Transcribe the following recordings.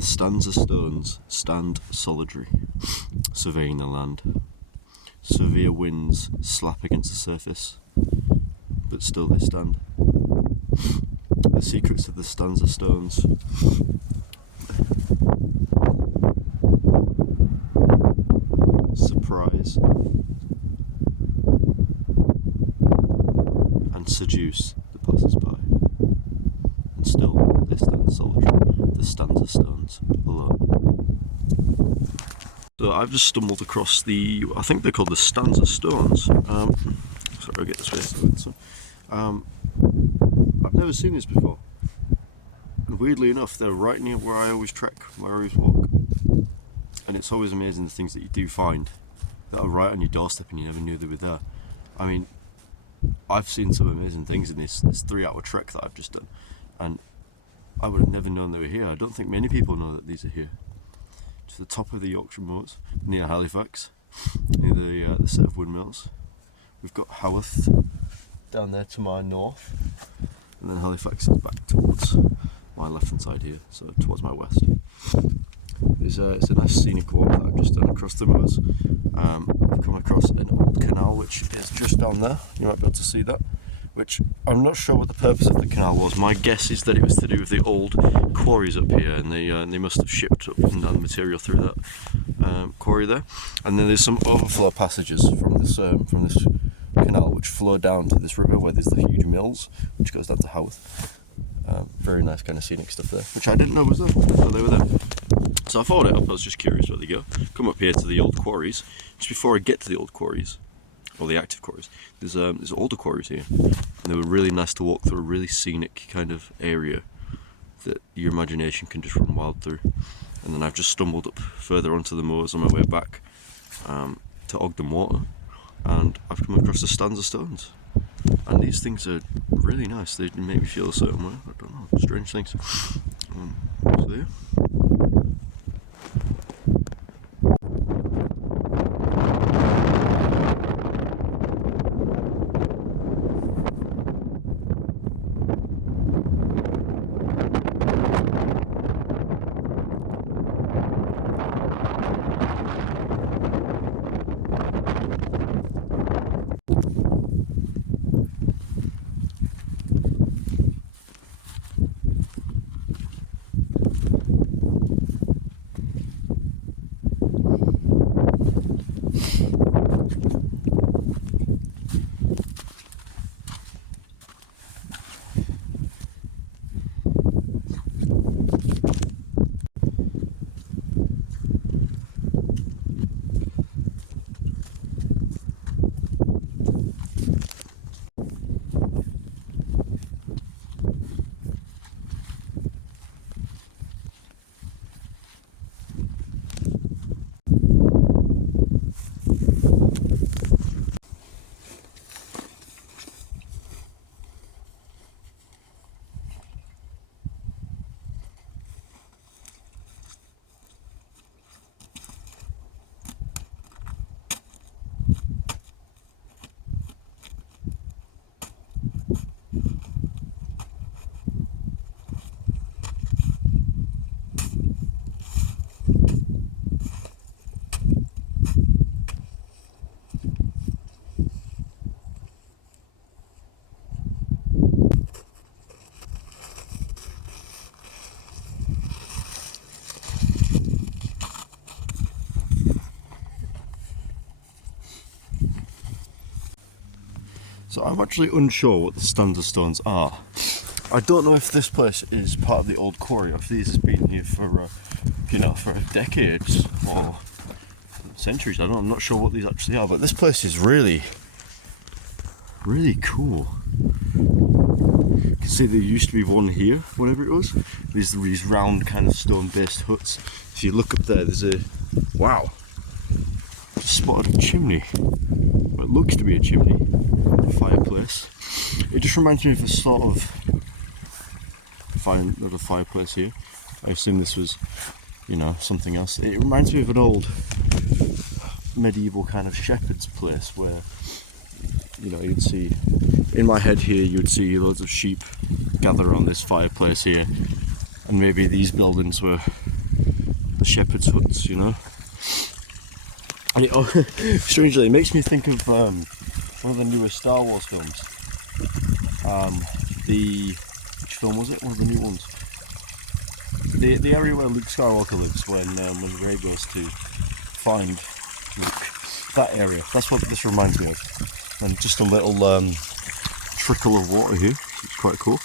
the stanza stones stand solitary, surveying the land. Severe winds slap against the surface, but still they stand. The secrets of the stanza stones. Surprise and seduce the passers-by. And still they stand solitary, the stanza stones alone. So I've just stumbled across I think they're called the Stanza Stones. Sorry, I'll get this way. So, I've never seen this before. And weirdly enough, they're right near where I always trek, where I always walk. And it's always amazing the things that you do find that are right on your doorstep and you never knew they were there. I mean, I've seen some amazing things in this 3-hour trek that I've just done, and I would have never known they were here. I don't think many people know that these are here. To the top of the Yorkshire moors, near Halifax, near the set of windmills. We've got Haworth down there to my north, and then Halifax is back towards my left-hand side here, so towards my west. It's a nice scenic walk that I've just done across the moors. I've come across an old canal which is just down there. You might be able to see that. Which I'm not sure what the purpose of the canal was. My guess is that it was to do with the old quarries up here, and they must have shipped up and down material through that quarry there. And then there's some overflow passages from this canal which flow down to this river where there's the huge mills which goes down to Haworth. Very nice kind of scenic stuff there, which I didn't know was there. So they were there. So I followed it up. I was just curious where they go. Come up here to the old quarries. Just before I get to the old quarries, or the active quarries, there's older quarries here, and they were really nice to walk through, a really scenic kind of area that your imagination can just run wild through. And then I've just stumbled up further onto the moors on my way back to Ogden Water, and I've come across the Stanza Stones, and these things are really nice. They make me feel a certain way. I don't know, strange things. So yeah. So I'm actually unsure what the Stanza Stones are. I don't know if this place is part of the old quarry, or if these have been here for, for decades or centuries. I don't know, I'm not sure what these actually are, but this place is really, really cool. You can see there used to be one here, whatever it was. These round kind of stone-based huts. If you look up there, there's wow, just spotted a chimney. Well, it looks to be a chimney, a fireplace. It just reminds me of a sort of little fireplace here. I assume this was, something else. It reminds me of an old medieval kind of shepherd's place where, you'd see, in my head here, you'd see loads of sheep gather on this fireplace here, and maybe these buildings were the shepherd's huts, you know. And it, strangely, it makes me think of one of the newest Star Wars films. Which film was it? One of the new ones. The area where Luke Skywalker lives when Rey goes to find Luke. That area. That's what this reminds me of. And just a little trickle of water here. It's quite cool.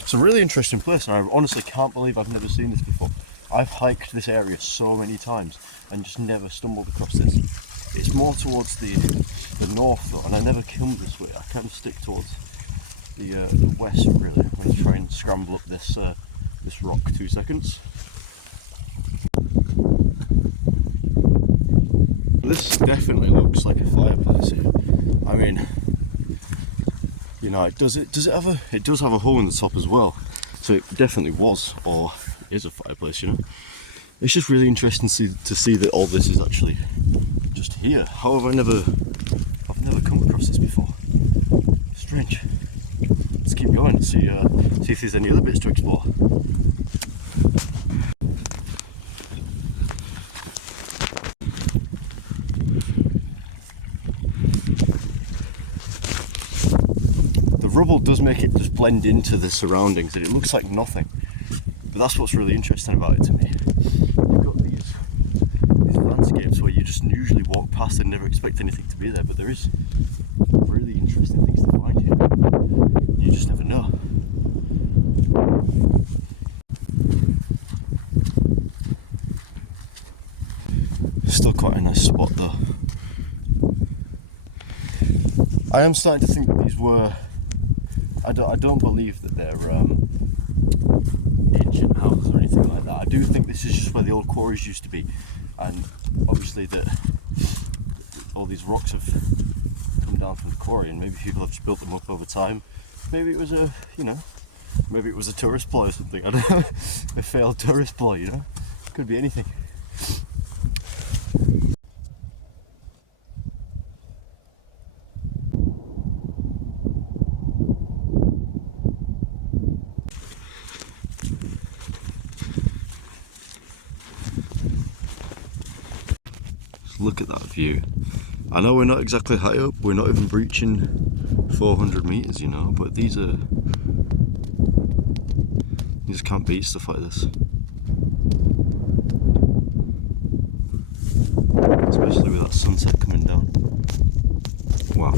It's a really interesting place, and I honestly can't believe I've never seen this before. I've hiked this area so many times and just never stumbled across this. It's more towards the north though, and I never come this way. I kind of stick towards the west really. I'm going to try and scramble up this rock. 2 seconds. This definitely looks like a fireplace here. I mean, you know, it does have a hole in the top as well. So it definitely was, or is a fireplace, you know. It's just really interesting to see that all this is actually just here. However, I've never come across this before. Strange. Let's keep going and see if there's any other bits to explore. The rubble does make it just blend into the surroundings, and it looks like nothing. But that's what's really interesting about it to me. You've got these landscapes where you just usually walk past and never expect anything to be there, but there is really interesting things to find here. You just never know. Still quite a nice spot though. I am starting to think that these were... I don't believe that they're ancient houses or anything like that. I do think this is just where the old quarries used to be, and obviously that all these rocks have come down from the quarry, and maybe people have just built them up over time. Maybe it was maybe it was a tourist ploy or something. I don't know. A failed tourist ploy, you know. Could be anything. Look at that view. I know we're not exactly high up, we're not even breaching 400 metres, you know, but these are... You just can't beat stuff like this. Especially with that sunset coming down. Wow.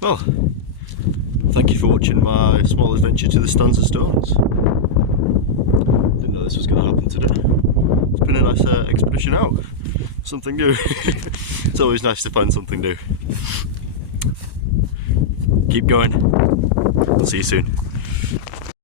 Well, thank you for watching my small adventure to the Stanza Stones. Didn't know this was going to happen today. It's been a nice expedition out. Something new. It's always nice to find something new. Keep going. I'll see you soon.